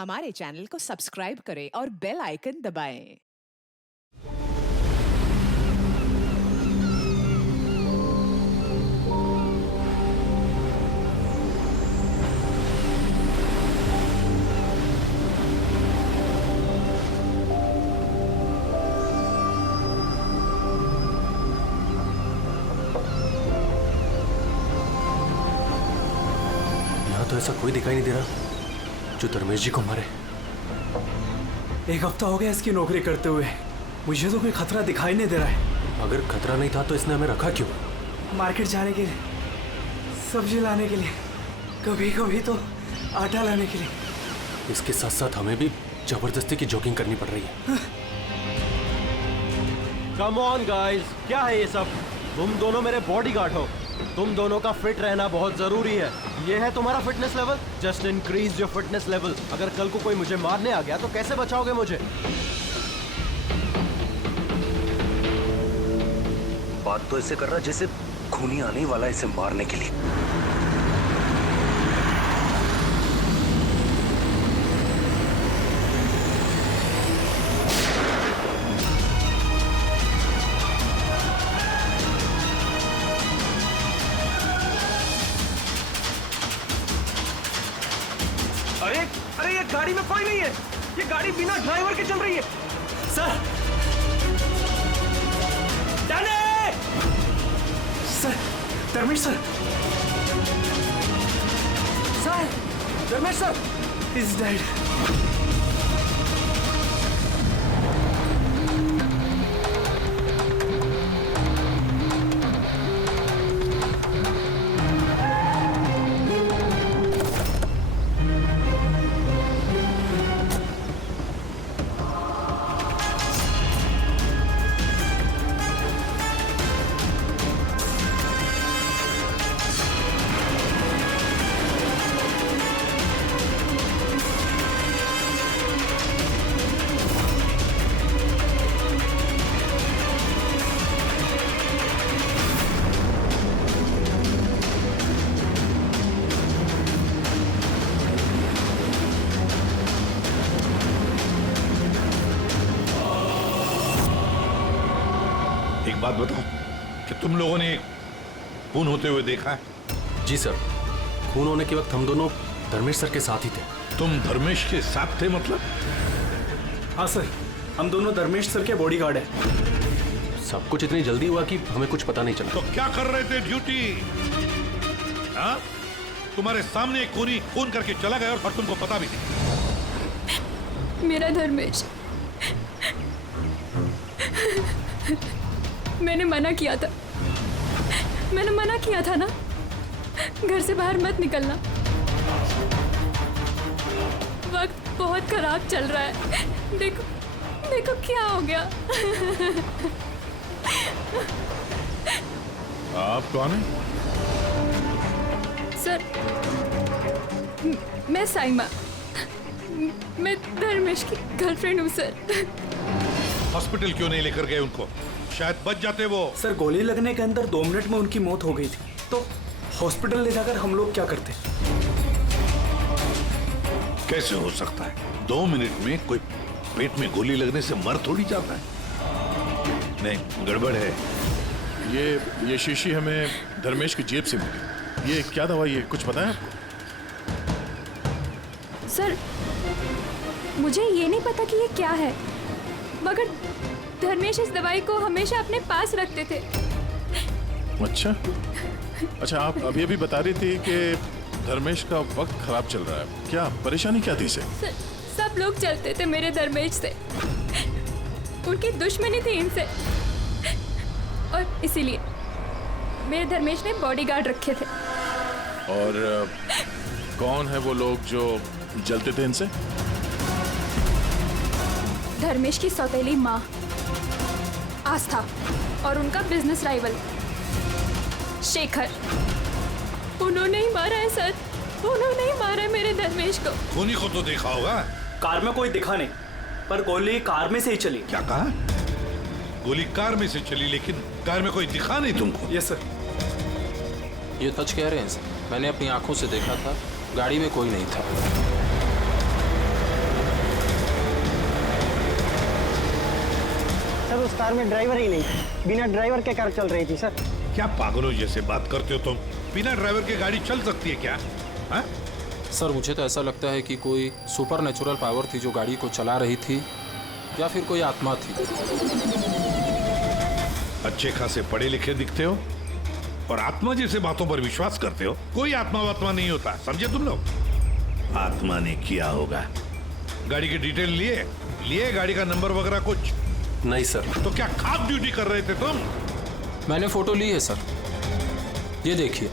हमारे चैनल को सब्सक्राइब करें और बेल आइकन दबाएं। तो ऐसा कोई दिखाई नहीं दे रहा जो धर्मेश जी को मारे। एक हफ्ता हो गया इसकी नौकरी करते हुए, मुझे तो कोई खतरा दिखाई नहीं दे रहा है। अगर खतरा नहीं था तो इसने हमें रखा क्यों? मार्केट जाने के लिए, सब्जी लाने के लिए, कभी कभी तो आटा लाने के लिए। इसके साथ साथ हमें भी जबरदस्ती की जॉगिंग करनी पड़ रही है। कम ऑन गाइस, क्या है ये सब? तुम दोनों मेरे बॉडीगार्ड हो। तुम दोनों का फिट रहना बहुत जरूरी है। ये है तुम्हारा fitness level. Just increase your fitness level. अगर कल को कोई मुझे मारने आ गया तो कैसे बचाओगे मुझे? बात तो ऐसे कर रहा जैसे खूनी आने वाला है इसे मारने के लिए। अरे ये गाड़ी में कोई नहीं है। ये गाड़ी बिना ड्राइवर के चल रही है। Sir, sir, Dharmesh sir, sir, Dharmesh sir, is dead. एक बात बताओ कि तुम लोगों ने खून होते हुए देखा है? जी सर, खून होने के वक्त हम दोनों धर्मेश सर के साथ ही थे। तुम धर्मेश के साथ थे मतलब? हाँ सर, हम दोनों धर्मेश सर के बॉडीगार्ड हैं। सब कुछ इतनी जल्दी हुआ कि हमें कुछ पता नहीं चला। तो क्या कर रहे थे ड्यूटी? हाँ, तुम्हारे सामने एक खूनी खून करके चला गया और तुमको पता भी नहीं। मेरा धर्मेश, मैंने मना किया था। मैंने मना किया था ना, घर से बाहर मत निकलना। वक्त बहुत खराब चल रहा है। देखो देखो क्या हो गया। आप कौन हैं? सर, मैं साइमा, मैं धर्मेश की गर्लफ्रेंड हूँ सर। हॉस्पिटल क्यों नहीं लेकर गए उनको? शायद बच जाते वो। सर, गोली लगने के अंदर 2 मिनट में उनकी मौत हो गई थी, तो हॉस्पिटल ले जाकर हम लोग क्या करते? कैसे हो सकता है? 2 मिनट में कोई पेट में गोली लगने से मर थोड़ी जाता है। नहीं, गड़बड़ है। ये शीशी हमें धर्मेश की जेब से मिली। ये क्या दवाई है, कुछ पता है आपको? सर, मुझे ये नहीं पता कि ये क्या है, मगर धर्मेश इस दवाई को हमेशा अपने पास रखते थे। अच्छा, आप अभी अभी बता रही थी कि धर्मेश का वक्त खराब चल रहा है। क्या परेशानी क्या थी इसे? सब लोग चलते थे मेरे धर्मेश से। उनकी दुश्मनी थी इनसे, और इसीलिए मेरे धर्मेश ने बॉडीगार्ड रखे थे। और कौन है वो लोग जो जलते थे इनसे? धर्मेश की सौतेली माँ आस्था और उनका बिजनेस राइवल शेखर। उन्होंने ही मारा है सर, उन्होंने ही मारा है मेरे धर्मेश को। खूनी को तो देखा होगा। कार में कोई दिखा नहीं, पर गोली कार में से ही चली। क्या कहा? गोली कार में से चली, लेकिन कार में कोई दिखा नहीं तुमको? Yes sir. ये सच कह रहे हैं सर, मैंने अपनी आंखों से देखा था, गाड़ी में कोई नहीं था। उस कार में ड्राइवर ही नहीं, बिना ड्राइवर के कार चल रही थी सर। क्या पागलों जैसे बात करते हो तुम? बिना ड्राइवर के गाड़ी चल सकती है क्या? हाँ? सर मुझे तो ऐसा लगता है कि कोई सुपर नेचुरल पावर थी जो गाड़ी को चला रही थी, या फिर कोई आत्मा थी। अच्छे खासे पढ़े लिखे दिखते हो और आत्मा जैसे बातों पर विश्वास करते हो। कोई आत्मा वात्मा नहीं होता, समझे तुम लोग? आत्मा ने किया होगा। गाड़ी की डिटेल लिए गाड़ी का नंबर वगैरह कुछ? नहीं सर। तो क्या खास ड्यूटी कर रहे थे तुम? मैंने फोटो ली है सर, ये देखिए।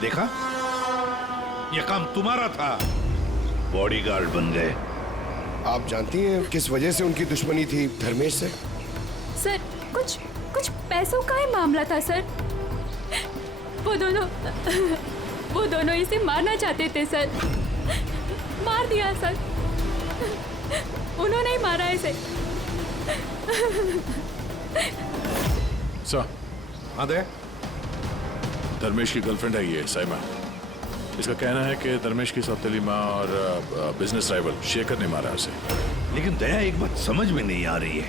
देखा, ये काम तुम्हारा था, बॉडीगार्ड बन गए। आप जानती हैं किस वजह से उनकी दुश्मनी थी धर्मेश से? सर कुछ पैसों का ही मामला था सर। वो दोनों इसे मारना चाहते थे सर। मार दिया सर, उन्होंने ही मारा इसे। सर, हाँ दे। धर्मेश की गर्लफ्रेंड है ये साइमा। इसका कहना है कि धर्मेश की सौतेली माँ और बिजनेस राइवल शेखर ने मारा उसे। लेकिन दया, एक बात समझ में नहीं आ रही है,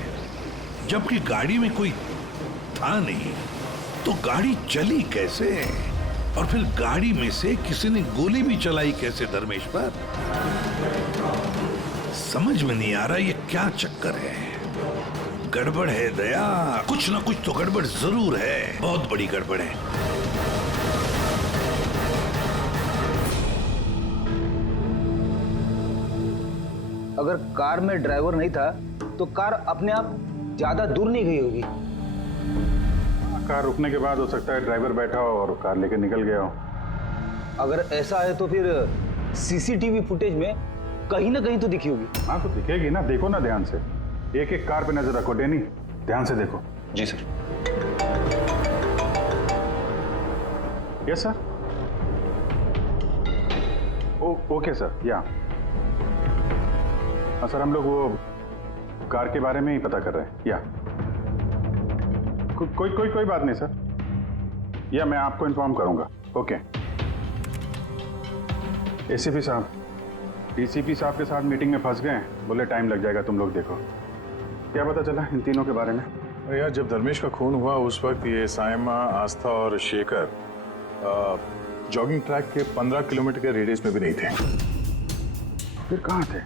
जबकि गाड़ी में कोई था नहीं तो गाड़ी चली कैसे? और फिर गाड़ी में से किसी ने गोली भी चलाई कैसे धर्मेश पर? समझ में नहीं आ रहा ये क्या चक्कर है। गड़बड़ है दया, कुछ ना कुछ तो गड़बड़ जरूर है, बहुत बड़ी गड़बड़ है। अगर कार में ड्राइवर नहीं था तो कार अपने आप ज्यादा दूर नहीं गई होगी। कार रुकने के बाद हो सकता है ड्राइवर बैठा हो और कार लेकर निकल गया हो। अगर ऐसा है तो फिर सीसीटीवी फुटेज में कहीं ना कहीं तो दिखी होगी। हाँ तो दिखेगी ना, देखो ना ध्यान से। एक एक कार पे नजर रखो डैनी, ध्यान से देखो। जी sir. Yes sir. Okay sir. Yeah sir, हम लोग वो कार के बारे में ही पता कर रहे हैं। या कोई बात नहीं सर, या मैं आपको इन्फॉर्म करूंगा। ओके। एसीपी साहब, डीसीपी साहब के साथ मीटिंग में फंस गए, बोले टाइम लग जाएगा, तुम लोग देखो। क्या पता चला इन तीनों के बारे में? अरे यार, जब धर्मेश का खून हुआ उस वक्त ये साइमा, आस्था और शेखर जॉगिंग ट्रैक के 15 किलोमीटर के रेडियस में भी नहीं थे। फिर कहाँ थे?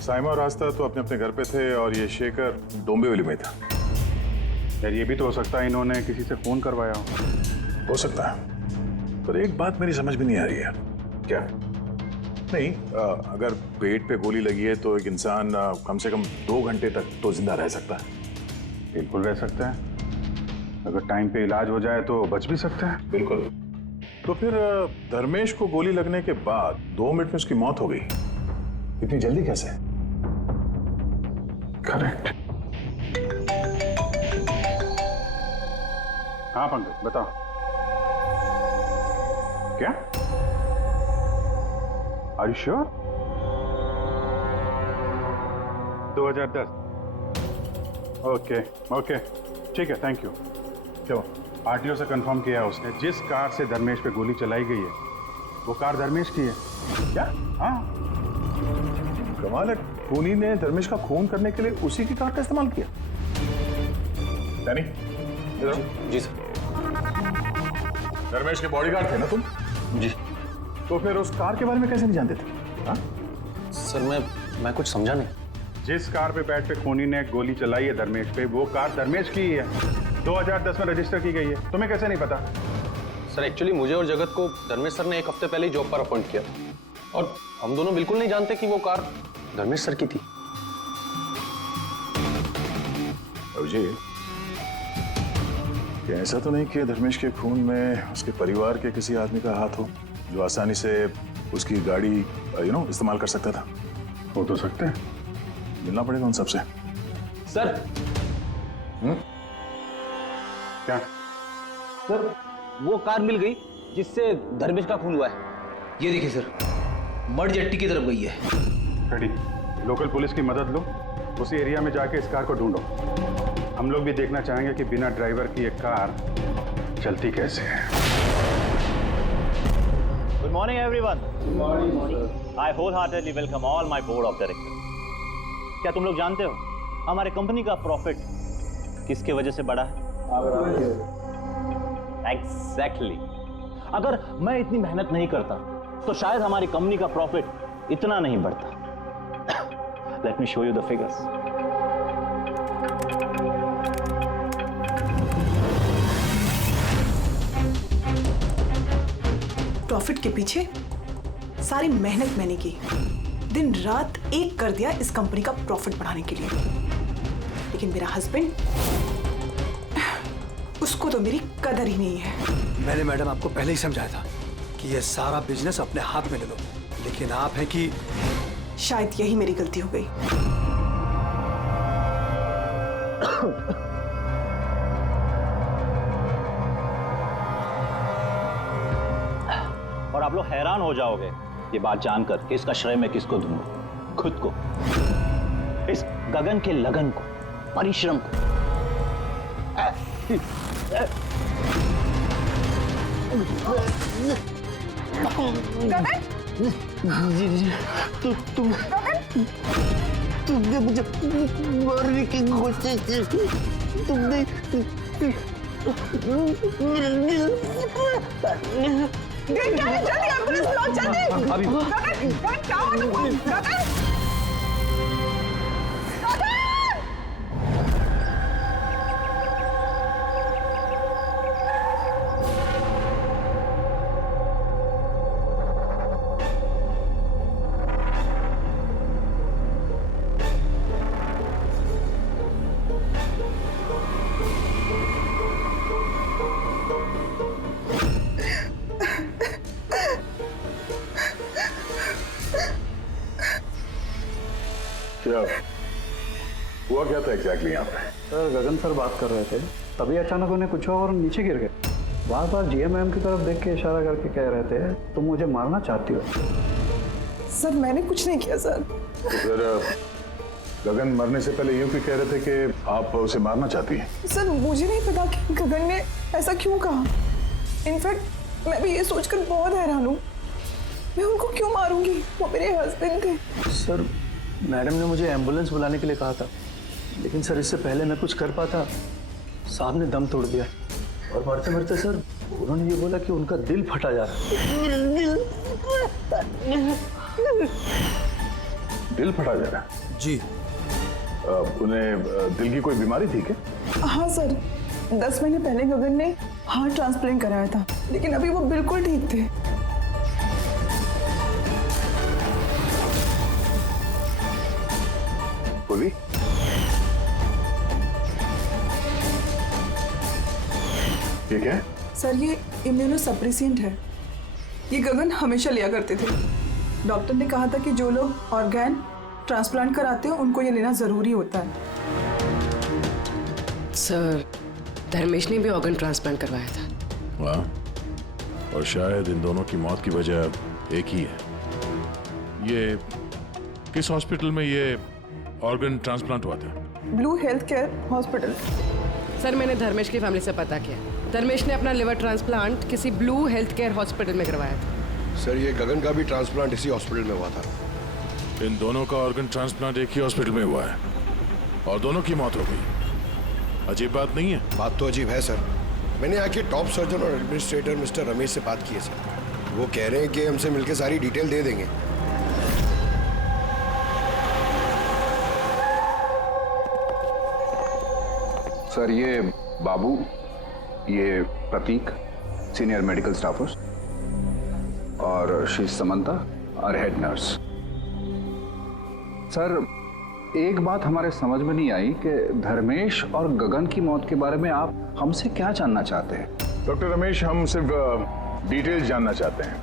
साइमा और आस्था तो अपने अपने घर पे थे और ये शेखर डोंबिवली में था। यार ये भी तो हो सकता है इन्होंने किसी से खून करवाया हो सकता है, पर एक बात मेरी समझ में नहीं आ रही है। क्या? नहीं, अगर पेट पे गोली लगी है तो एक इंसान कम से कम 2 घंटे तक तो जिंदा रह सकता है। बिल्कुल रह सकता है, अगर टाइम पे इलाज हो जाए तो बच भी सकता है। बिल्कुल। तो फिर धर्मेश को गोली लगने के बाद 2 मिनट में उसकी मौत हो गई, इतनी जल्दी कैसे? करेक्ट। हाँ पंकज बताओ। क्या? Are you sure? 2010। ओके ठीक है, थैंक यू। क्यों? आरटीओ से कंफर्म किया उसने, जिस कार से धर्मेश पे गोली चलाई गई है वो कार धर्मेश की है। क्या? हाँ। कमाल है, खूनी ने धर्मेश का खून करने के लिए उसी की कार का इस्तेमाल किया। डैनी, जी सर। धर्मेश के बॉडीगार्ड थे ना तुम? जी। तो फिर उस कार के बारे में कैसे नहीं जानते थे? हाँ? सर मैं कुछ समझा नहीं। जिस कार पे बैठ के खूनी ने गोली चलाई है धर्मेश पे, वो कार धर्मेश की ही है, 2010 में रजिस्टर की गई है। तुम्हें कैसे नहीं पता? सर एक्चुअली मुझे और जगत को धर्मेश सर ने 1 हफ्ते पहले ही जॉब पर अपॉइंट किया और हम दोनों बिल्कुल नहीं जानते कि वो कार धर्मेश सर की थी। अभिजीत, ऐसा तो नहीं कि धर्मेश के खून में उसके परिवार के किसी आदमी का हाथ हो जो आसानी से उसकी गाड़ी इस्तेमाल कर सकता था? हो तो सकते हैं, मिलना पड़ेगा उन सबसे। सर। क्या? सर वो कार मिल गई जिससे धर्मेश का खून हुआ है। ये देखिए सर, मड जेट्टी की तरफ गई है। रेडी, लोकल पुलिस की मदद लो, उसी एरिया में जाके इस कार को ढूंढो। हम लोग भी देखना चाहेंगे कि बिना ड्राइवर की एक कार चलती कैसे है। Good morning, everyone. Good morning. I wholeheartedly welcome all my board of directors. क्या तुम लोग जानते हो हमारे कंपनी का प्रॉफिट किसके वजह से बढ़ा है? एग्जैक्टली। अगर मैं इतनी मेहनत नहीं करता तो शायद हमारी कंपनी का प्रॉफिट इतना नहीं बढ़ता। Let me show you the figures. Profit के पीछे सारी मेहनत मैंने की, दिन रात एक कर दिया इस कंपनी का प्रॉफिट बढ़ाने के लिए। लेकिन मेरा हस्बैंड, उसको तो मेरी कदर ही नहीं है। मैंने मैडम आपको पहले ही समझाया था कि ये सारा बिजनेस अपने हाथ में ले लो, लेकिन आप है कि शायद यही मेरी गलती हो गई। और आप लोग हैरान हो जाओगे ये बात जानकर कि इसका श्रेय मैं किसको दूंगा। खुद को, इस गगन के लगन को, परिश्रम को। तुमने मुझे मारने की कोशिश की। तुमने जल्दी एम्बुलेंस बुलाओ, जल्दी। अभी गगन क्या हुआ तुमको? गगन क्या हुआ, क्या था एग्जैक्टली यहाँ पे? सर गगन सर बात कर रहे थे, तभी अचानक उन्हें कुछ हुआ और नीचे गिर गए। बार बार जीएम मैम की तरफ देख के इशारा करके कह रहे थे तुम मुझे मारना चाहती हो। सर मैंने कुछ नहीं किया सर। तो फिर गगन मरने से पहले यूं क्यों कह रहे थे कि आप उसे मारना चाहती हैं? सर मुझे नहीं पता कि गगन ने ऐसा क्यों कहा। इनफैक्ट मैं भी ये सोचकर बहुत हैरान हूँ, मैं उनको क्यों मारूंगी, वो मेरे हस्बैंड थे। सर मैडम ने मुझे एम्बुलेंस बुलाने के लिए कहा था, लेकिन सर इससे पहले मैं कुछ कर पाता, साहब ने दम तोड़ दिया। और मरते मरते सर उन्होंने ये बोला कि उनका दिल फटा जा रहा है। दिल फटा जा रहा है? जी। उन्हें दिल की कोई बीमारी थी क्या? हाँ सर, 10 महीने पहले गगन ने हार्ट ट्रांसप्लांट कराया था, लेकिन अभी वो बिल्कुल ठीक थे। बोली ये क्या है? सर ये इम्यूनोसप्रेसेंट है, ये गगन हमेशा लिया करते थे। डॉक्टर ने कहा था कि जो लोग ऑर्गन ट्रांसप्लांट कराते हो उनको ये लेना जरूरी होता है। सर धर्मेश ने भी ऑर्गन ट्रांसप्लांट करवाया था। वाह, और शायद इन दोनों की मौत की वजह एक ही है। ये किस हॉस्पिटल में ये ऑर्गन ट्रांसप्लांट हुआ था? Blue health care hospital. Sir मैंने धर्मेश की फैमिली से पता किया, धर्मेश ने अपना लिवर ट्रांसप्लांट किसी ब्लू हेल्थ केयर हॉस्पिटल में करवाया था। सर ये गगन का भी ट्रांसप्लांट इसी हॉस्पिटल में हुआ था। इन दोनों का ऑर्गन ट्रांसप्लांट एक ही हॉस्पिटल में हुआ है और दोनों की मौत हो गई। अजीब बात नहीं है? बात तो अजीब है सर। मैंने यहाँ के टॉप सर्जन और एडमिनिस्ट्रेटर मिस्टर रमेश से बात की है सर। वो कह रहे हैं कि हमसे मिलकर सारी डिटेल दे देंगे। सर ये बाबू, ये प्रतीक, सीनियर मेडिकल स्टाफर्स, और श्री समंता और हेड नर्स। सर एक बात हमारे समझ में नहीं आई कि धर्मेश और गगन की मौत के बारे में आप हमसे क्या जानना चाहते हैं? डॉक्टर रमेश, हम सिर्फ डिटेल्स जानना चाहते हैं,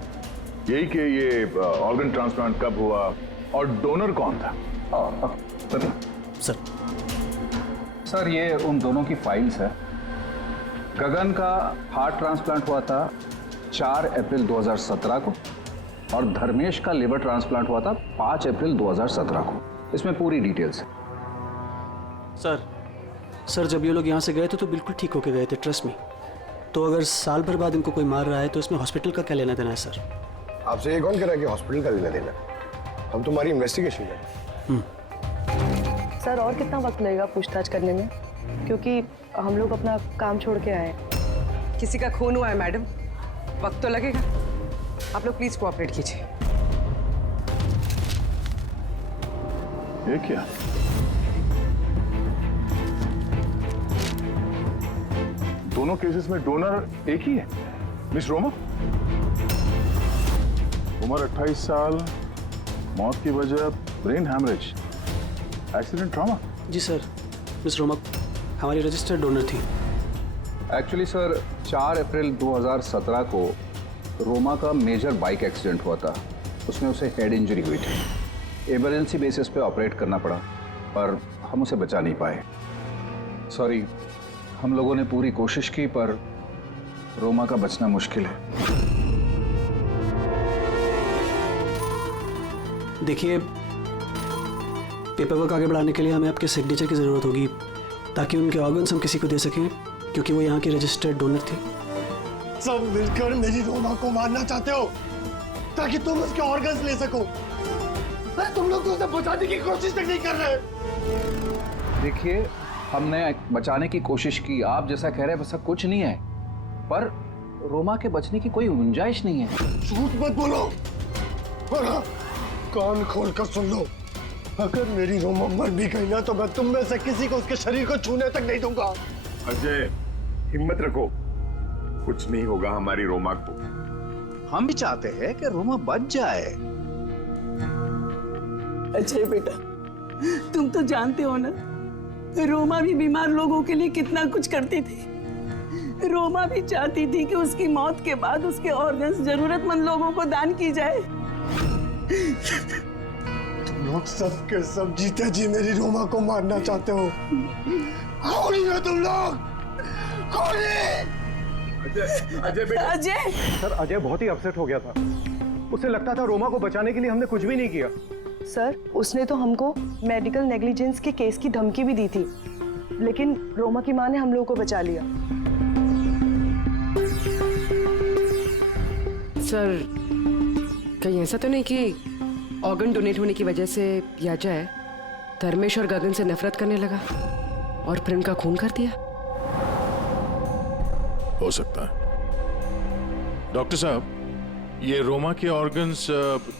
यही कि ये ऑर्गन ट्रांसप्लांट कब हुआ और डोनर कौन था। सर ये उन दोनों की फाइल्स है। गगन का हार्ट ट्रांसप्लांट हुआ था 4 अप्रैल 2017 को और धर्मेश का लिवर ट्रांसप्लांट हुआ था 5 अप्रैल 2017 को। इसमें पूरी डिटेल्स है। सर जब ये लोग यहाँ से गए थे तो बिल्कुल ठीक होके गए थे, ट्रस्ट में। तो अगर साल भर बाद इनको कोई मार रहा है तो इसमें हॉस्पिटल का क्या लेना देना है सर? आपसे ये कौन कह रहा है कि हॉस्पिटल का लेना देना? हम तुम्हारी इन्वेस्टिगेशन में सर और कितना वक्त लगेगा पूछताछ करने में, क्योंकि हम लोग अपना काम छोड़ के आए हैं। किसी का खून हुआ है मैडम, वक्त तो लगेगा। आप लोग प्लीज कोऑपरेट कीजिए। ये क्या? दोनों केसेस में डोनर एक ही है, मिस रोमा। उम्र 28 साल, मौत की वजह ब्रेन हैमरेज, एक्सीडेंट ट्रॉमा। जी सर, मिस रोमा हमारी रजिस्टर्ड डोनर थी। एक्चुअली सर 4 अप्रैल 2017 को रोमा का मेजर बाइक एक्सीडेंट हुआ था। उसमें उसे हेड इंजरी हुई थी। इमरजेंसी बेसिस पे ऑपरेट करना पड़ा, पर हम उसे बचा नहीं पाए। सॉरी, हम लोगों ने पूरी कोशिश की, पर रोमा का बचना मुश्किल है। देखिए, पेपर वर्क आगे बढ़ाने के लिए हमें आपके सिग्नेचर की ज़रूरत होगी, ताकि उनके ऑर्गन्स हम किसी को दे सकें, क्योंकि वो यहाँ की रजिस्टर्ड डोनर थे। सब मिलकर मेरी रोमा को मारना चाहते हो ताकि तुम उसके ऑर्गन्स ले सको। अरे तुम लोग तो उसे बचाने की कोशिश तक नहीं कर रहे। देखिए, हमने बचाने की कोशिश की, आप जैसा कह रहे हैं वैसा कुछ नहीं है, पर रोमा के बचने की कोई गुंजाइश नहीं है। झूठ मत बोलो और हाँ, कान खोल कर सुन लो। अगर मेरी रोमा मर भी गई ना, तो मैं तुम में से किसी को उसके शरीर को छूने तक नहीं दूंगा। अजय, हिम्मत रखो, कुछ नहीं होगा हमारी रोमा को। हम भी चाहते हैं कि रोमा बच जाए। अजय बेटा, तुम तो जानते हो ना, रोमा भी बीमार लोगों के लिए कितना कुछ करती थी। रोमा भी चाहती थी कि उसकी मौत के बाद उसके ऑर्गन्स जरूरतमंद लोगों को दान की जाए। तुम लोग सब के सब जीते जी मेरी रोमा को मारना चाहते हो। कौन है तुम लोग? कौन है? अजय बेटा। अजय सर, अजय बहुत ही अपसेट हो गया था। उसे लगता था रोमा को बचाने के लिए हमने कुछ भी नहीं किया। सर, उसने तो हमको मेडिकल नेग्लिजेंस के केस की धमकी भी दी थी, लेकिन रोमा की माँ ने हम लोगों को बचा लिया। सर, कहीं ऐसा तो नहीं कि ऑर्गन डोनेट होने की वजह से अजय धर्मेश और गगन से नफरत करने लगा और फिर उनका खून कर दिया? हो सकता है। डॉक्टर साहब, ये रोमा के ऑर्गन्स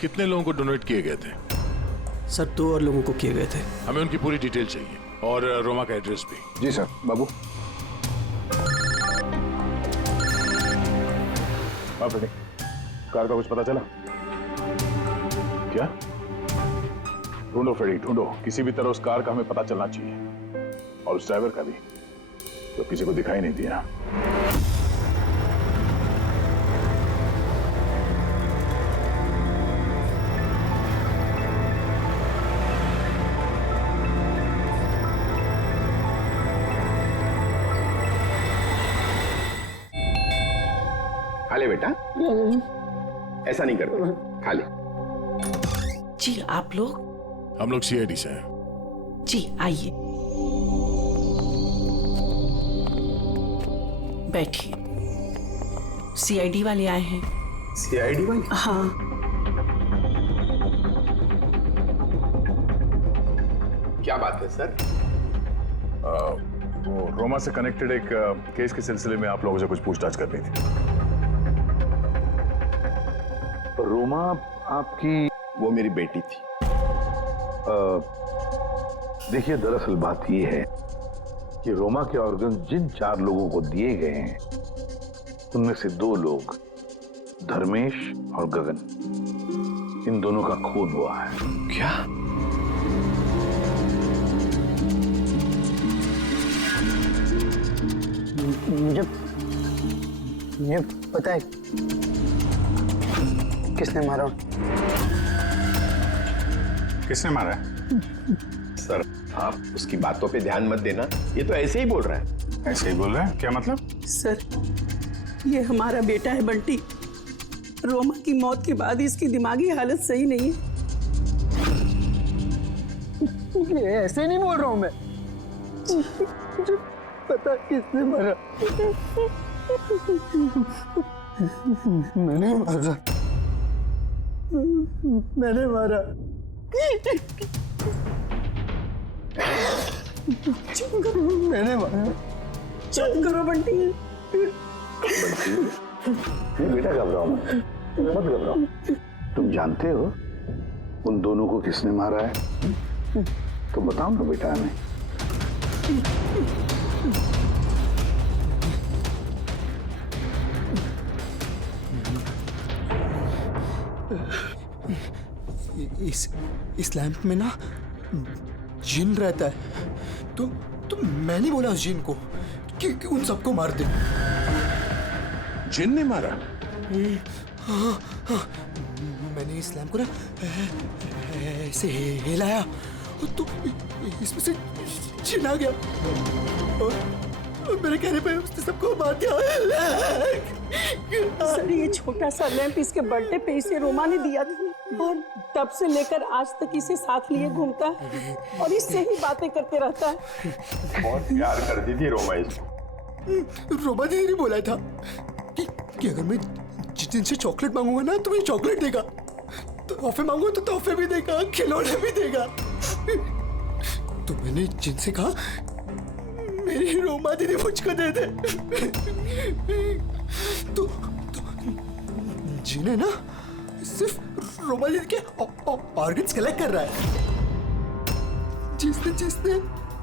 कितने लोगों को डोनेट किए गए थे? सर, 2 और लोगों को किए गए थे। हमें उनकी पूरी डिटेल चाहिए और रोमा का एड्रेस भी। जी सर। बाबू। हाँ बेटे, कार का कुछ पता चला क्या? ढूंढो फ्रेडी, ढूंढो। किसी भी तरह उस कार का हमें पता चलना चाहिए, और उस ड्राइवर का भी, तो किसी को दिखाई नहीं दिया। खा ले बेटा, ऐसा नहीं करते, खा ले। जी, आप लोग? हम लोग सीआईडी से हैं। जी, आइए बैठिए। सीआईडी वाले आए हैं। सीआईडी वाले? हाँ। क्या बात है सर? वो रोमा से कनेक्टेड एक केस के सिलसिले में आप लोगों से कुछ पूछताछ करनी थी। रोमा आपकी? वो मेरी बेटी थी। देखिए, दरअसल बात ये है कि रोमा के ऑर्गन जिन 4 लोगों को दिए गए हैं, उनमें से 2 लोग, धर्मेश और गगन, इन दोनों का खून हुआ है। क्या? मुझे पता है किसने मारा। किसने मारा है? सर, आप उसकी बातों पे ध्यान मत देना, ये तो ऐसे ही बोल रहा है। ऐसे ही बोल रहा है? क्या मतलब? सर, ये हमारा बेटा है बंटी। रोमा की मौत के बाद इसकी दिमागी हालत सही नहीं है। ये ऐसे नहीं बोल रहा हूँ मैं। मुझे पता किसने मारा। मैंने मारा। मैंने मारा। मैंने मारा। चुप करो बंटी। नहीं बेटा, घबराओ मत घबराओ। तुम जानते हो उन दोनों को किसने मारा है? तो बताओ ना बेटा हमें। इस लैंप में ना जिन रहता है, तो मैंने बोला उस जिन को कि उन सबको मार दे। जिन ने मारा? हाँ, मैंने इस लैंप को ना ऐसे हिलाया तो इसमें से जिन आ गया और मेरे कहने पे उसने सबको मार दिया। सर ये छोटा सा लैंप इसके बर्थडे पे इसे रोमा ने दिया था और तब से लेकर आज तक इसे साथ लिए घूमता है और इससे ही बातें करते रहता है। बहुत प्यार करती थी रोमा इसको। रोमा ने नहीं बोला था कि अगर मैं जिन से चॉकलेट मांगूंगा ना तो मुझे चॉकलेट देगा, तोहफे मांगूंगा तो तोहफे भी देगा, खिलौने भी देगा। तो मैंने जिनसे कहा मेरी रोमा दीदी मुझको दे दे। तो जिन है ना सिर्फ रोमा दीदी के ऑर्गन्स कलेक्ट कर रहा है। जिसने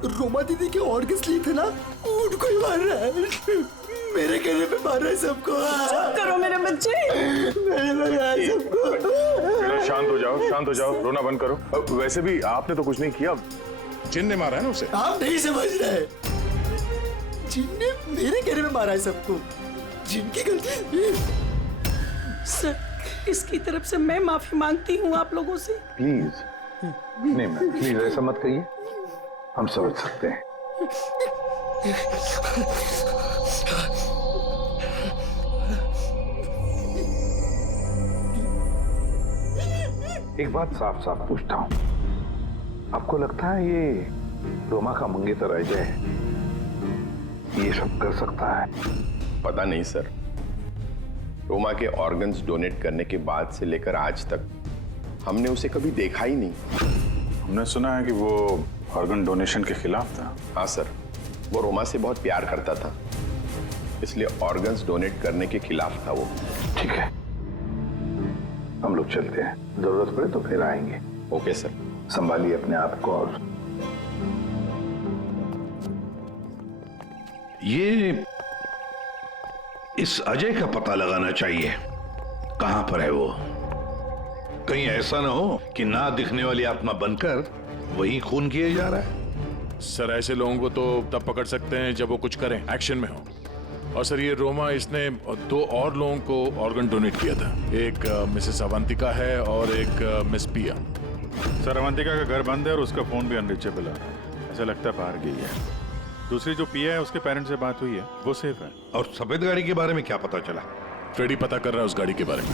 रोमा दीदी के ऑर्गन्स लिए थे ना उनको ही मार रहा है। मेरे कहने पे मार रहा है सबको। चुप करो मेरे बच्चे। मैंने मारा सबको। बेटा शांत हो जाओ, शांत हो जाओ, रोना बंद करो। वैसे भी आपने तो कुछ नहीं किया, जिन ने मारा है ना उसे। आप नहीं समझ रहे, जिन ने मेरे कहने पे मारा है सबको। जिनकी गलती। सर इसकी तरफ से मैं माफी मांगती हूँ आप लोगों से। प्लीज नहीं मैम, प्लीज ऐसा मत कहिए, हम समझ सकते हैं। एक बात साफ साफ पूछता हूं, आपको लगता है ये रोमा का मंगेतर अजय ये सब कर सकता है? पता नहीं सर, रोमा के ऑर्गन्स डोनेट करने के बाद से लेकर आज तक हमने उसे कभी देखा ही नहीं। हमने सुना है कि वो ऑर्गन डोनेशन के खिलाफ था। हाँ सर, वो रोमा से बहुत प्यार करता था, इसलिए ऑर्गन्स डोनेट करने के खिलाफ था वो। ठीक है, हम लोग चलते हैं, जरूरत पड़े तो फिर आएंगे। Okay sir. संभालिए अपने आप को। और ये इस अजय का पता लगाना चाहिए, कहां पर है वो। कहीं ऐसा ना हो कि ना दिखने वाली आत्मा बनकर वही खून किए जा रहा है। सर ऐसे लोगों को तो तब पकड़ सकते हैं जब वो कुछ करें, एक्शन में हो। और सर ये रोमा इसने 2 और लोगों को ऑर्गन डोनेट किया था, एक मिसेस अवंतिका है और एक मिस पिया। सर अवंतिका का घर बंद है और उसका फोन भी अनरीचेबल है, ऐसा लगता है बाहर गई है। दूसरी जो पिया है उसके पेरेंट्स से बात हुई है, वो सेफ है। और सफेद गाड़ी के बारे में क्या पता चला? फ्रेडी पता कर रहा है उस गाड़ी के बारे में।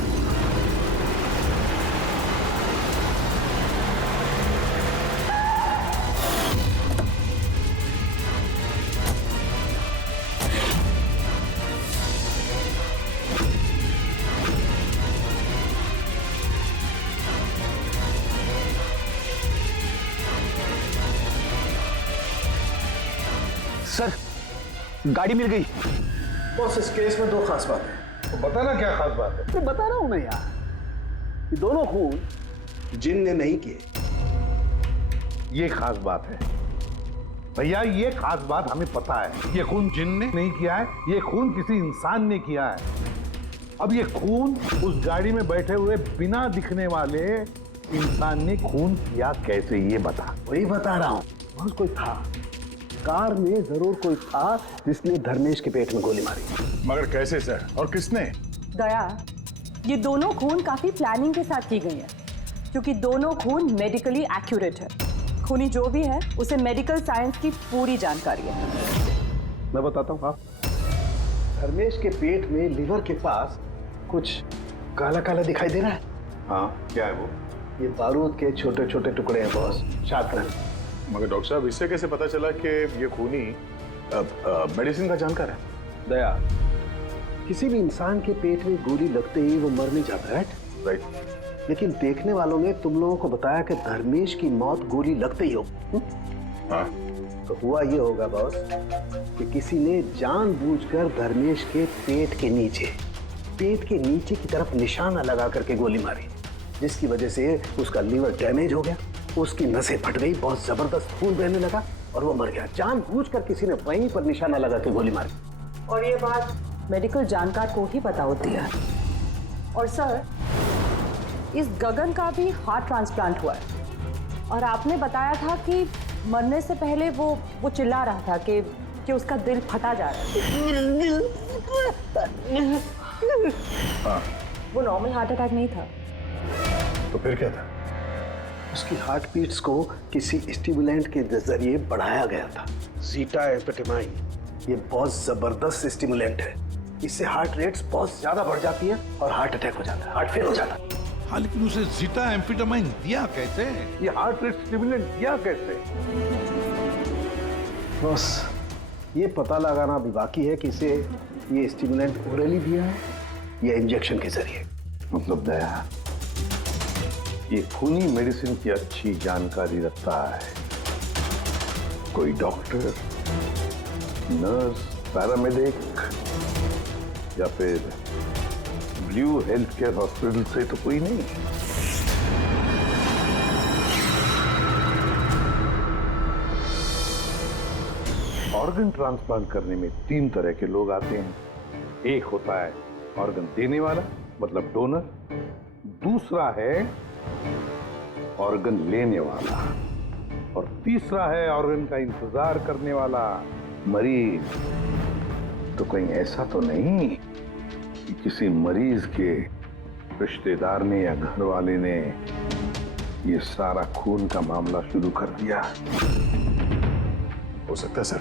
सर गाड़ी मिल गई। बॉस इस केस में 2 खास बात है। तो बताना क्या खास बात है? तो बता रहा हूं मैं यार, ये दोनों खून जिन ने नहीं किए। ये खास बात है भैया, ये खास बात हमें पता है। ये खून जिन ने नहीं किया है, ये खून किसी इंसान ने किया है। अब ये खून उस गाड़ी में बैठे हुए बिना दिखने वाले इंसान ने खून किया कैसे, ये बता। वही बता रहा हूं, बस कोई था कार में, जरूर कोई था जिसने धर्मेश के पेट में गोली मारी। मगर कैसे सर, और किसने? दया, ये दोनों खून काफी प्लानिंग के साथ की गई है, क्योंकि दोनों खून मेडिकली एक्यूरेट है। खूनी जो भी है उसे मेडिकल साइंस की पूरी जानकारी है। मैं बताता हूँ। आप धर्मेश के पेट में लिवर के पास कुछ काला काला दिखाई दे रहा है। हाँ, क्या है वो? ये बारूद के छोटे छोटे टुकड़े हैं बॉस, शातरंज। मगर डॉक्टर साहब, इससे कैसे पता चला कि ये खूनी मेडिसिन का जानकार है? दया, किसी भी इंसान के पेट में गोली लगते ही वो मर नहीं जाता, राइट? लेकिन देखने वालों ने तुम लोगों को बताया कि धर्मेश की मौत गोली लगते ही हो। हाँ। तो हुआ ये होगा बॉस कि किसी ने जानबूझकर धर्मेश के पेट के नीचे की तरफ निशाना लगा करके गोली मारी, जिसकी वजह से उसका लीवर डैमेज हो गया, उसकी नसें फट गई, बहुत जबरदस्त खून बहने लगा और वो मर गया। जानबूझकर किसी ने वहीं पर निशाना लगा के गोली मारी। और ये बात मेडिकल जानकार को ही पता होती है। और सर, इस गगन का भी हार्ट ट्रांसप्लांट हुआ है और आपने बताया था कि मरने से पहले वो चिल्ला रहा था कि उसका दिल फटा जा रहा है। हाँ। वो नॉर्मल हार्ट अटैक नहीं था। तो फिर क्या था? उसकी हार्ट बीट्स को किसी स्टिमुलेंट के जरिए बढ़ाया गया था। जीटा एम्फेटामाइन ये बहुत जबरदस्त स्टिमुलेंट है। इससे हार्ट रेट्स बहुत ज्यादा बढ़ जाती है और हार्ट अटैक हो जाता है, हार्ट फेल हो जाता है। हाँ, लेकिन उसे जीटा एम्फेटामाइन दिया कैसे? ये हार्ट रेट स्टिमुलेंट दिया कैसे? बस ये पता लगाना भी बाकी है कि इसे ये स्टिमुलेंट ओरली दिया है या इंजेक्शन के जरिए। मतलब दया, ये खूनी मेडिसिन की अच्छी जानकारी रखता है कोई डॉक्टर, नर्स, पैरामेडिक या फिर ब्लू हेल्थ केयर हॉस्पिटल से तो कोई नहीं। ऑर्गन ट्रांसप्लांट करने में 3 तरह के लोग आते हैं। एक होता है ऑर्गन देने वाला, मतलब डोनर। दूसरा है ऑर्गन लेने वाला और तीसरा है ऑर्गन का इंतजार करने वाला, मरीज। तो कहीं ऐसा तो नहीं कि किसी मरीज के रिश्तेदार ने या घर वाले ने ये सारा खून का मामला शुरू कर दिया? हो सकता है सर।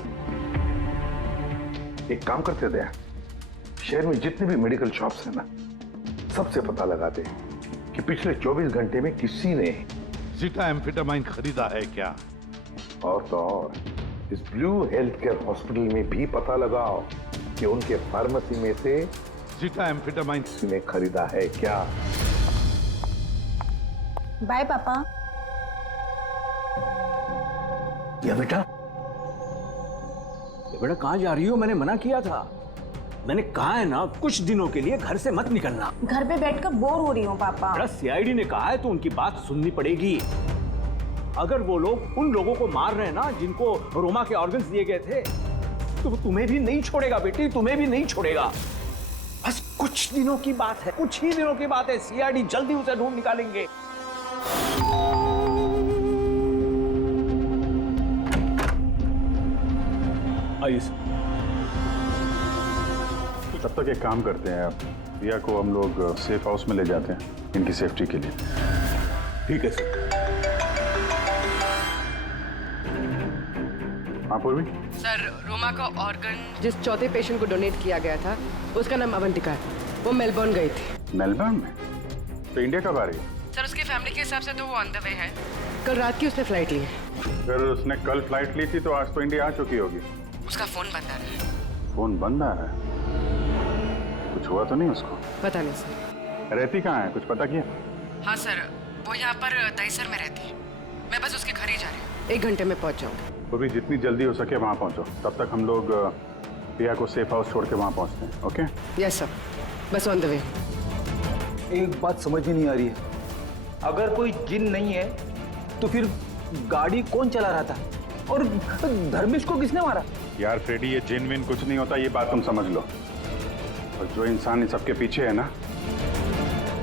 एक काम करते थे, शहर में जितने भी मेडिकल शॉप्स हैं ना, सबसे पता लगाते कि पिछले 24 घंटे में किसी ने जीटा एम्फेटामाइन खरीदा है क्या। और तो और इस ब्लू हेल्थ केयर हॉस्पिटल में भी पता लगाओ कि उनके फार्मेसी में से जीटा एम्फेटामाइन ने खरीदा है क्या। बाय पापा। या बेटा कहाँ जा रही हो? मैंने मना किया था। मैंने कहा है ना, कुछ दिनों के लिए घर से मत निकलना। घर पे बैठकर बोर हो रही हूँ पापा। बेटा सीआईडी ने कहा है तो उनकी बात सुननी पड़ेगी। अगर वो लोग उन लोगों को मार रहे हैं ना जिनको रोमा के ऑर्गन्स दिए गए थे, तो वो तुम्हें भी नहीं छोड़ेगा बेटी, तुम्हें भी नहीं छोड़ेगा। बस कुछ दिनों की बात है, कुछ ही दिनों की बात है। सीआईडी जल्दी उसे ढूंढ निकालेंगे। आइए तब तक एक काम करते हैं, प्रिया को हम लोग सेफ हाउस में ले जाते हैं इनकी सेफ्टी के लिए। ठीक है सर। हाँ पूर्वी। सर, रोमा का ऑर्गन जिस चौथे पेशेंट को डोनेट किया गया था उसका नाम अवंतिका है। वो मेलबर्न गई थी। मेलबर्न में? तो इंडिया कब आ रही है? सर, उसकी फैमिली के हिसाब से तो वो ऑन द वे है। कल रात की उसने फ्लाइट ली है। अगर उसने कल फ्लाइट ली थी तो आज तो इंडिया आ चुकी होगी। उसका फोन बंद आ रहा है। फोन बंद आ रहा है? कुछ हुआ तो नहीं उसको? पता नहीं सर। रहती कहाँ है, कुछ पता किया? हाँ सर, वो यहाँ पर दहीसर में रहती है। मैं बस उसके घर ही जा रही हूँ। 1 घंटे में पहुँच जाऊँगी। वो भी जितनी जल्दी हो सके वहाँ पहुँचो। तब तक हम लोग प्रिया को सेफ हाउस छोड़ के वहाँ पहुँचते हैं। ओके? यस सर, बस ऑन द वे। एक बात समझ में नहीं आ रही है, अगर कोई जिन नहीं है तो फिर गाड़ी कौन चला रहा था और धर्मेश को किसने मारा? यार फ्रेडी, ये जिन विन कुछ नहीं होता, ये बात तुम समझ लो। और जो इंसान इन सबके पीछे है ना,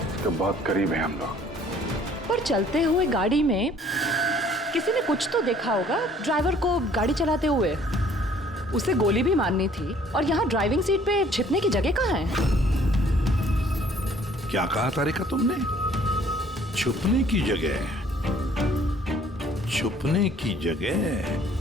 उसके बहुत करीब है हम लोग। पर चलते हुए गाड़ी में किसी ने कुछ तो देखा होगा ड्राइवर को गाड़ी चलाते हुए। उसे गोली भी मारनी थी और यहाँ ड्राइविंग सीट पे छिपने की जगह कहाँ है? क्या कहा तारिका तुमने? छुपने की जगह? छुपने की जगह?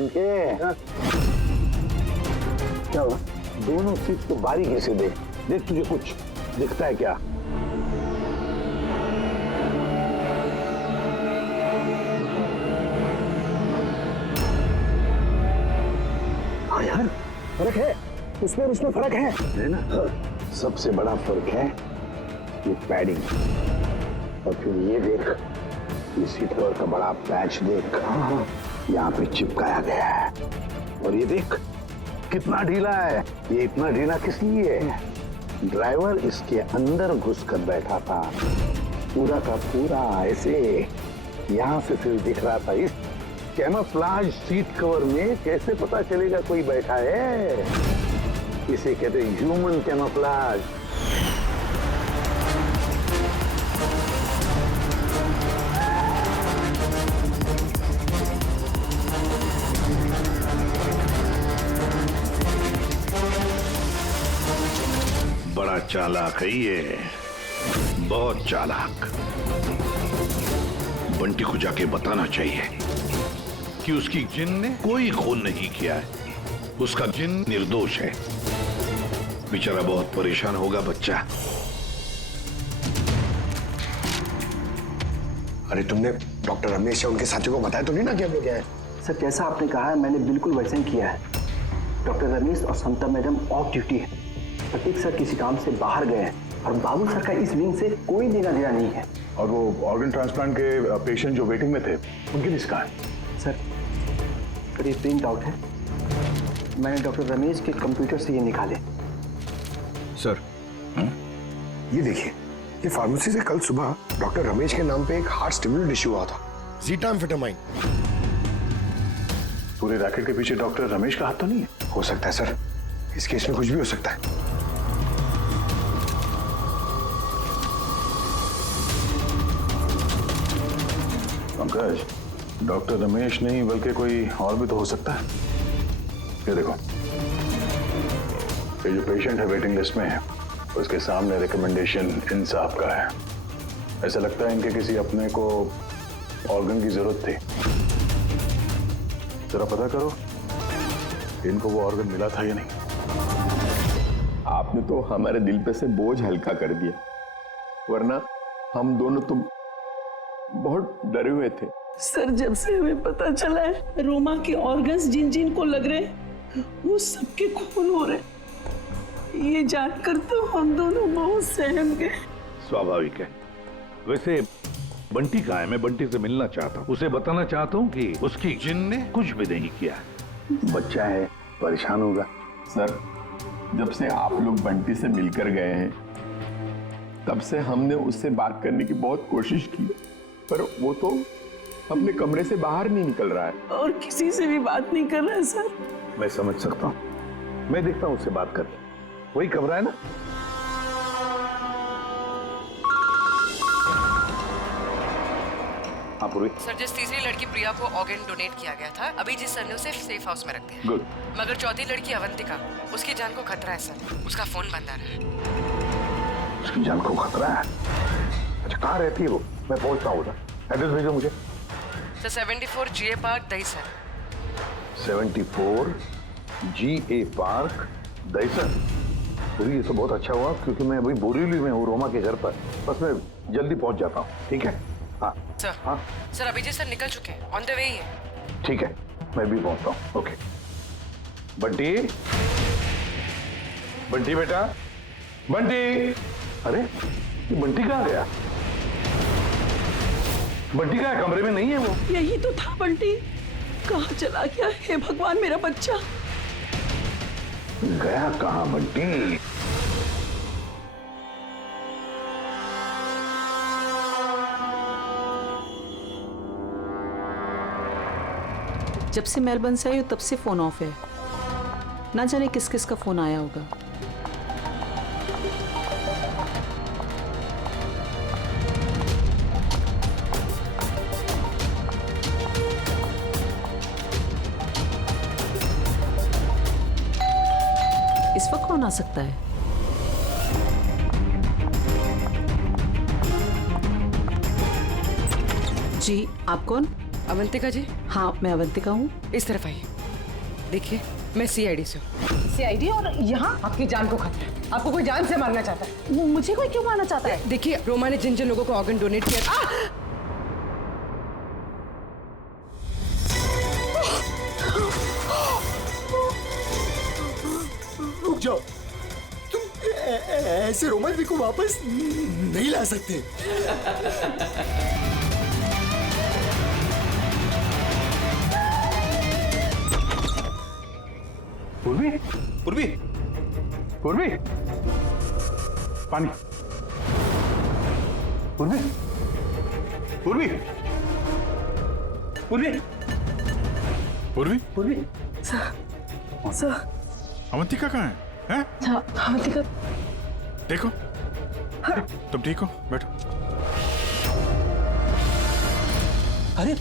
लंके, हाँ? क्या हुआ? दोनों सीट को बारीकी से देख, देख तुझे कुछ दिखता है क्या? हाँ यार, फर्क है, उसमें और उसमें फर्क है ना? सबसे बड़ा फर्क है ये पैडिंग, और फिर ये देख, ये सीट कवर का बड़ा पैच देख, यहाँ पे चिपकाया गया है। और ये देख कितना ढीला है। ये इतना ढीला किस लिए है? ड्राइवर इसके अंदर घुस कर बैठा था, पूरा का पूरा ऐसे यहाँ से सिर्फ दिख रहा था। इस कैमोफ्लेज सीट कवर में कैसे पता चलेगा कोई बैठा है? इसे कहते हैं ह्यूमन कैमोफ्लेज। बड़ा चालाक है ये, बहुत चालाक। बंटी को जाके बताना चाहिए कि उसकी जिन ने कोई खून नहीं किया है, उसका जिन निर्दोष है। बेचारा बहुत परेशान होगा बच्चा। अरे तुमने डॉक्टर रमेश या उनके साथियों को बताया तो नहीं ना कि हम लोग क्या है? सर जैसा आपने कहा है मैंने बिल्कुल वैसे ही किया है। डॉक्टर रमेश और समता मैडम ऑफ ड्यूटी है, प्रतीक सर किसी काम से बाहर गए हैं और बाबू सर का इस विंग से कोई लेना देना नहीं है। और वो ऑर्गन ट्रांसप्लांट के पेशेंट जो वेटिंग में थे, उनकी लिस्ट कहाँ है? सर ये प्रिंट आउट है, मैंने डॉक्टर रमेश के कंप्यूटर से ये निकाले। सर ये देखिए, ये फार्मेसी से कल सुबह डॉक्टर रमेश के नाम पे एक हार्ट स्टिमुलेंट इश्यू हुआ था, ज़ीटाम्फेटामाइन। पूरे रैकेट के पीछे डॉक्टर रमेश का हाथ तो नहीं है? हो सकता है सर, इस केस में कुछ भी हो सकता है। पंकज, डॉक्टर रमेश नहीं बल्कि कोई और भी तो हो सकता है। ये देखो, ये जो पेशेंट है वेटिंग लिस्ट में है, उसके सामने रिकमेंडेशन इन साहब का है। ऐसा लगता है इनके किसी अपने को ऑर्गन की जरूरत थी। जरा पता करो इनको वो ऑर्गन मिला था या नहीं। आपने तो हमारे दिल पे से बोझ हल्का कर दिया, वरना हम दोनों तो बहुत डरे हुए थे। सर जब से हमें पता चला है रोमा के ऑर्गन्स जिन जिन को लग रहे वो सबके खून हो रहे, ये जानकर तो हम दोनों बहुत सहम गए। स्वाभाविक है। वैसे बंटी कहाँ है? मैं बंटी से मिलना चाहता हूँ, उसे बताना चाहता हूँ कि उसकी जिन ने कुछ भी नहीं किया। बच्चा है, परेशान होगा। सर जब से आप लोग बंटी से मिलकर गए हैं, तब से हमने उससे बात करने की बहुत कोशिश की, पर वो तो अपने कमरे से बाहर नहीं निकल रहा है और किसी से भी बात नहीं कर रहा है। सर मैं समझ सकता हूँ, मैं देखता हूँ उससे बात करके। वही कमरा है ना? हाँ पूर्वी। सर जिस तीसरी लड़की प्रिया को ऑर्गन डोनेट किया गया था, अभी जिस सर ने उसे सेफ हाउस में रख दिया। गुड। मगर चौथी लड़की अवंतिका, उसकी जान को खतरा है सर, उसका फोन बंद आ रहा है। उसकी जान को खतरा है? अच्छा कहाँ रहती है वो? मैं पहुंचता हूँ उधर, एड्रेस भेजो मुझे। Sir 74 GA park Dahisar. 74 GA park Dahisar. पूरी ये तो बहुत अच्छा हुआ क्योंकि मैं अभी बोरीवली में हूँ रोमा के घर पर, बस मैं जल्दी पहुंच जाता हूँ। ठीक है? हाँ सर। हाँ सर अभिजीत सर निकल चुके हैं, ऑन द वे ही है। ठीक है, मैं भी पहुंचता हूँ। ओके। बंटी, बंटी बेटा, बंटी। अरे ये बंटी कहाँ गया? बंटी कहाँ है? कमरे में नहीं है वो? यही तो था बंटी, कहाँ चला गया? हे भगवान मेरा बच्चा गया कहाँ बंटी? जब से मेलबर्न से आई हो तब से फोन ऑफ है, ना जाने किस किस का फोन आया होगा। इस वक्त कौन आ सकता है? जी आप कौन? अवंतिका जी। हाँ मैं अवंतिका हूँ। इस तरफ आइए। देखिए, मैं सीआईडी से हूँ। सीआईडी? और यहाँ आपकी जान को खतरा है। आपको कोई जान से मारना चाहता है। मुझे कोई क्यों मारना चाहता है? देखिए, रोमा ने जिन जिन लोगों को ऑर्गन डोनेट किया। रुक जाओ, तुम ऐसे रोमा दीदी को वापस नहीं ला सकते। पूर्वी, पूर्वी, पूर्वी, पानी। पूर्वी, पूर्वी, पूर्वी, पूर्वी, पूर्वी। सर, अवंतिका कहाँ है? हैं? अवंतिका। देखो, तुम ठीक हो? बैठो। अरे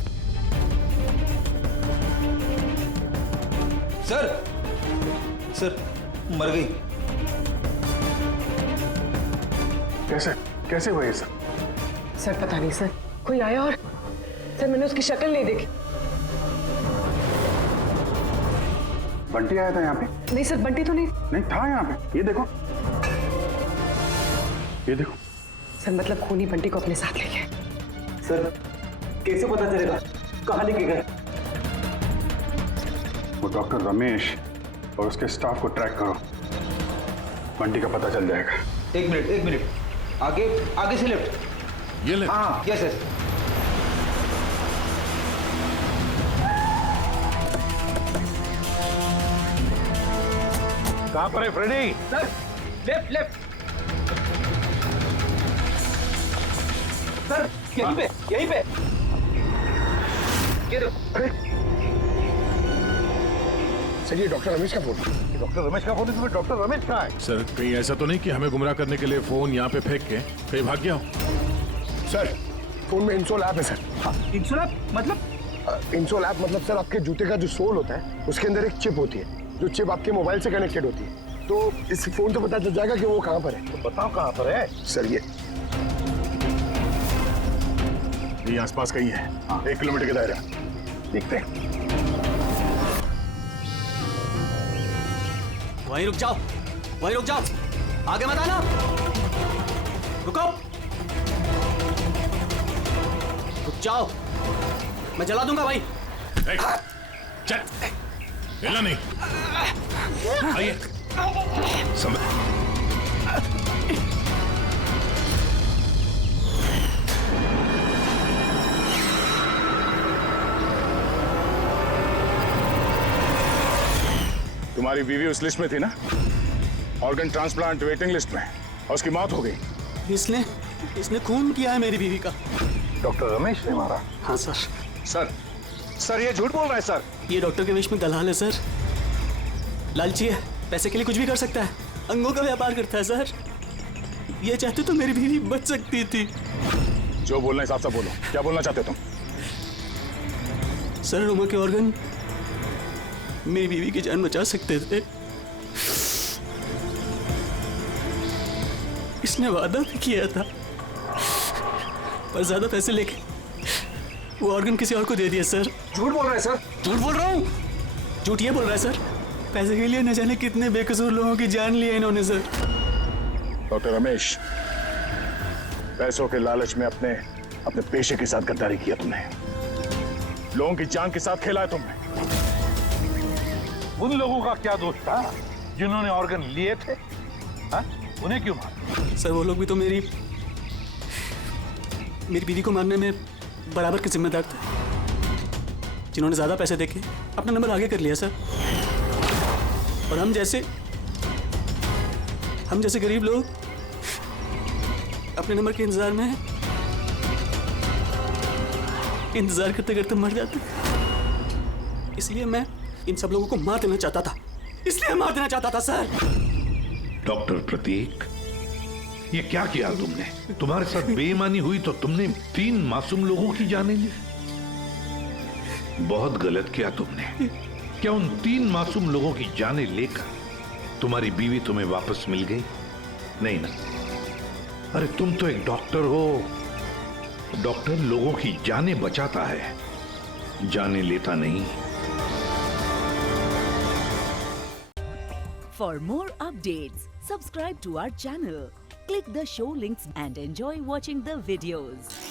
सर, सर मर गई। कैसे कैसे हुआ ये सब? सर पता नहीं सर, कोई आया और सर मैंने उसकी शक्ल नहीं देखी। बंटी आया था यहाँ पे? नहीं सर, बंटी तो नहीं। नहीं था यहाँ पे, ये देखो, ये देखो। सर मतलब खूनी बंटी को अपने साथ ले गए। सर कैसे पता चलेगा कहाँ लेके गए? वो डॉक्टर रमेश और उसके स्टाफ को ट्रैक करो, बंटी का पता चल जाएगा। एक मिनट, आगे आगे से लेफ्ट। ये लेफ्ट? हाँ, यस यस। कहाँ पर है Freddy? Sir left left. Sir यहीं पे, यहीं पे। ये देखो। अरे सर ये डॉक्टर रमेश का फोन है। डॉक्टर रमेश का फोन है, तो डॉक्टर रमेश कहाँ है? सर कहीं ऐसा तो नहीं कि हमें गुमराह करने के लिए फोन यहाँ पे फेंक के कहीं भाग गया हो? सर फोन में इंसोल ऐप है सर। इंसोल ऐप मतलब? इंसोल ऐप मतलब सर आपके जूते का जो सोल होता है उसके अंदर एक चिप होती है, जो चिप आपके मोबाइल से कनेक्टेड होती है। तो इस फोन से पता चल जाएगा कि वो कहाँ पर है। तो बताओ कहाँ पर है? सर ये आसपास कहीं है। 1 किलोमीटर के दायरा। देखते हैं। वहीं रुक जाओ, वहीं रुक जाओ, आगे मत आना। रुको, रुक जाओ, मैं जला दूंगा भाई। चल, हिलना नहीं। आइए। तुम्हारी बीवी उस लिस्ट में थी ना, ऑर्गन ट्रांसप्लांट वेटिंग लिस्ट में, और उसकी मौत हो गई। इसने खून किया है मेरी बीवी का। डॉक्टर रमेश ने मारा? हाँ सर। सर ये झूठ बोल रहा है सर। ये डॉक्टर के वेश में दलाल है सर, लालची है, पैसे के लिए कुछ भी कर सकता है, अंगों का व्यापार करता है सर। ये चाहते तो मेरी बीवी बच सकती थी। जो बोलना हिसाब से बोलो, क्या बोलना चाहते तुम? सर रोमा के ऑर्गन मेरी बीवी की जान बचा सकते थे। इसने वादा भी किया था, पर ज्यादा पैसे लेके वो ऑर्गन किसी और को दे दिया सर। झूठ बोल रहा है सर। झूठ बोल रहा हूँ? झूठ ये बोल रहा है सर, पैसे के लिए न जाने कितने बेकसूर लोगों की जान ली है इन्होंने सर। डॉक्टर रमेश, पैसों के लालच में अपने पेशे के साथ गद्दारी किया तुमने, लोगों की जान के साथ खेला है तुमने। उन लोगों का क्या दोष था जिन्होंने ऑर्गन लिए थे? हा? उन्हें क्यों मारा? सर वो लोग भी तो मेरी बीवी को मारने में बराबर के जिम्मेदार थे, जिन्होंने ज्यादा पैसे देके अपना नंबर आगे कर लिया सर। और हम जैसे गरीब लोग अपने नंबर के इंतजार करते करते मर जाते। इसलिए मैं इन सब लोगों को मार देना चाहता था, इसलिए मार देना चाहता था सर। डॉक्टर प्रतीक, ये क्या किया तुमने? तुम्हारे साथ बेईमानी हुई तो तुमने 3 मासूम लोगों की जानें ली। बहुत गलत किया तुमने। क्या उन 3 मासूम लोगों की जानें लेकर तुम्हारी बीवी तुम्हें वापस मिल गई? नहीं ना। अरे तुम तो एक डॉक्टर हो। डॉक्टर लोगों की जानें बचाता है, जानें लेता नहीं। For more updates, subscribe to our channel, click the show links and enjoy watching the videos.